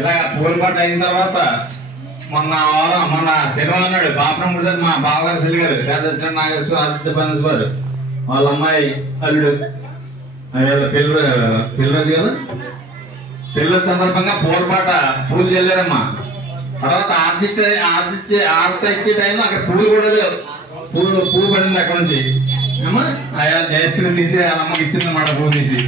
ఇలా పూలపాట అయిన తర్వాత మొన్న శనివారం నాడు పాపం మా బావగారు సెల్లి గారు పెద్ద నాగేశ్వర ఆదిత్య పనస్వారు వాళ్ళ అమ్మాయి అల్లుడు పిల్లరోజు కదా పిల్లల సందర్భంగా పూలపాట పూలు చల్లారమ్మా. తర్వాత ఆర్త ఇచ్చే టైంలో అక్కడ పూలు కూడా లేవు, పూలు పడింది అక్కడ నుంచి అమ్మా ఆయా జయశ్రీ తీసి అమ్మకి ఇచ్చిందన్నమాట పూలు తీసి.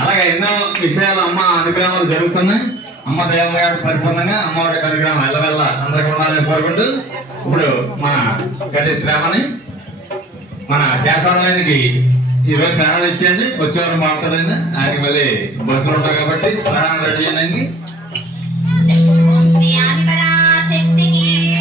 అలాగే ఎన్నో విషయాలు అమ్మ అనుగ్రహాలు జరుగుతున్నాయి. అమ్మ దేవగారి పరిపూర్ణంగా అమ్మవారి అనుగ్రహం వెళ్ళవెళ్ళ అందరికీ ఉండాలని కోరుకుంటూ ఇప్పుడు మన గడ్డి శ్రావణి మన కేశవాలయానికి ఈరోజు ప్రాణాలు ఇచ్చేయండి. వచ్చేవారు మాట్లాడండి, ఆయనకి మళ్ళీ బస్సులు ఉంటాయి కాబట్టి ప్రాణాలు రెడీ చేయండి.